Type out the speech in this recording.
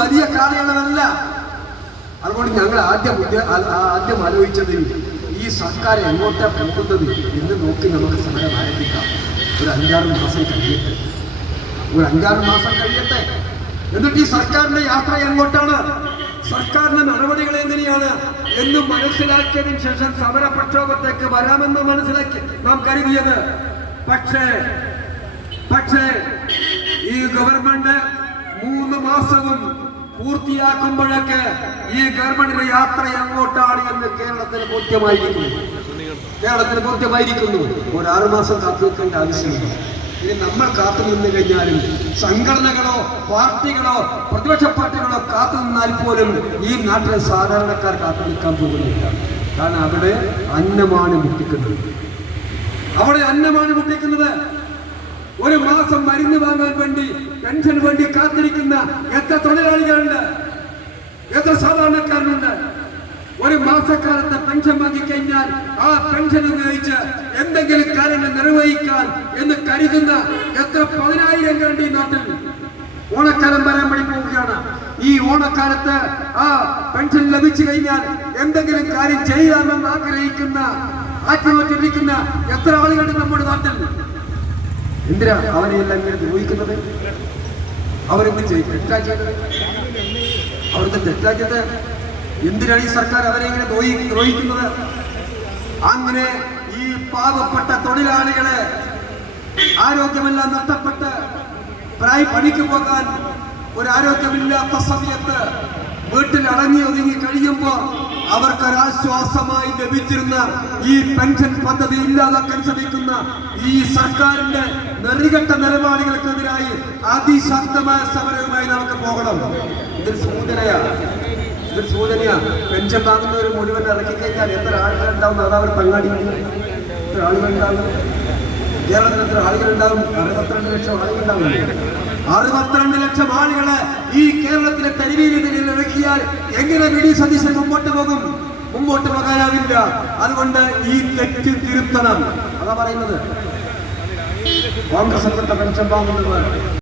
വലിയ കാലയളവല്ല. അതുകൊണ്ട് ഞങ്ങൾ ആദ്യം ആലോചിച്ചത് ഈ സർക്കാർ എങ്ങോട്ടാണ് പോകുന്നത് എന്ന് നോക്കി നമുക്ക് സമരം ആരംഭിക്കാം. ഒരു 5-6 മാസം കഴിയട്ടെ, എന്നിട്ട് ഈ സർക്കാരിന്റെ യാത്ര എങ്ങോട്ടാണ്, സർക്കാരിന്റെ നടപടികൾ എങ്ങനെയാണ് എന്ന് മനസ്സിലാക്കിയതിനു ശേഷം സമര പ്രക്ഷോഭത്തേക്ക് വരാമെന്ന് മനസ്സിലാക്കി നാം കരുതിയത്. പക്ഷേ ഈ ഗവൺമെന്റ് 3 മാസവും പൂർത്തിയാക്കുമ്പോഴൊക്കെ ഈ ഗവൺമെന്റിന്റെ യാത്ര എങ്ങോട്ടാണ് എന്ന് കേരളത്തിന് ബോധ്യമായിരിക്കുന്നു. ഒരു 6 മാസം കാത്തു നിൽക്കേണ്ട ആവശ്യമില്ല. ഇനി നമ്മൾ കാത്തു നിന്ന് കഴിഞ്ഞാലും സംഘടനകളോ പാർട്ടികളോ പ്രതിപക്ഷ പാർട്ടികളോ കാത്തു നിന്നാൽ പോലും ഈ നാട്ടിലെ സാധാരണക്കാർ കാത്തു നിൽക്കാൻ പോകുന്നില്ല. കാരണം അവിടെ അന്നമാണ് മുട്ടിക്കുന്നത്. ഒരു മാസം മരുന്ന് വാങ്ങാൻ വേണ്ടി, പെൻഷൻ വേണ്ടി കാത്തിരിക്കുന്ന എത്ര തൊഴിലാളികളുണ്ട്, എത്ര സാധാരണക്കാരനുണ്ട്. ഒരു മാസക്കാലത്തെ പെൻഷൻ വാങ്ങിക്കഴിഞ്ഞാൽ ആ പെൻഷൻ ഉപയോഗിച്ച് എന്തെങ്കിലും കാര്യങ്ങൾ നിർവഹിക്കാൻ എന്ന് കരുതുന്ന എത്ര 10,000 പേരുണ്ട് ഈ നാട്ടിൽ. ഓണക്കാലം വരാൻ വേണ്ടി പോവുകയാണ്. ഈ ഓണക്കാലത്ത് ആ പെൻഷൻ ലഭിച്ചു കഴിഞ്ഞാൽ എന്തെങ്കിലും കാര്യം ചെയ്യാമെന്ന് ആഗ്രഹിക്കുന്ന എത്ര ആളുകളുണ്ട് നമ്മുടെ നാട്ടിൽ. എന്തിനാ അവരെയെല്ലാം ഇങ്ങനെ ദ്രോഹിക്കുന്നത്? അവർക്ക് തെറ്റാക്കിയത് എന്തിനാണ് ഈ സർക്കാർ അവരെ ഇങ്ങനെ ദ്രോഹിക്കുന്നത്? അങ്ങനെ ഈ പാവപ്പെട്ട തൊഴിലാളികളെ ആരോഗ്യമെല്ലാം നഷ്ടപ്പെട്ട് പണിക്ക് പോകാൻ ഒരു ആരോഗ്യമില്ലാത്ത സമയത്ത് വീട്ടിൽ അടങ്ങി ഒതുങ്ങി കഴിയുമ്പോൾ അവർക്കൊരാശ്വാസമായി ലഭിച്ചിരുന്ന ഈ പെൻഷൻ പദ്ധതി ഇല്ലാതാക്കാൻ ശ്രമിക്കുന്ന ഈ സർക്കാരിന്റെ നെറികെട്ട നിലപാടുകൾക്കെതിരായി അതിശക്തമായ സമരവുമായി നമുക്ക് പോകണം. ഇതൊരു സൂചനയാ. പെൻഷൻ വാങ്ങുന്നവർ മുഴുവൻ ഇറക്കി കഴിഞ്ഞാൽ എത്ര ആളുകളുണ്ടാവും? അതാ ഒരു പങ്കാളി. എത്ര ആളുകളുണ്ടാവും കേരളത്തിൽ? എത്ര ആളുകളുണ്ടാവും? 62 ലക്ഷം ആളുകളുണ്ടാവും. 62 ലക്ഷം ആളുകളെ ഈ കേരളത്തിലെ തെരുവീതിയിൽ ഇറക്കിയാൽ എങ്ങനെ വി.ഡി. സതീശൻ മുമ്പോട്ട് പോകാനാവില്ല. അതുകൊണ്ട് ഈ തെറ്റ് തിരുത്തണം. അതാ പറയുന്നത്. കോൺഗ്രസ് പെൻഷൻ വാങ്ങുന്നവർ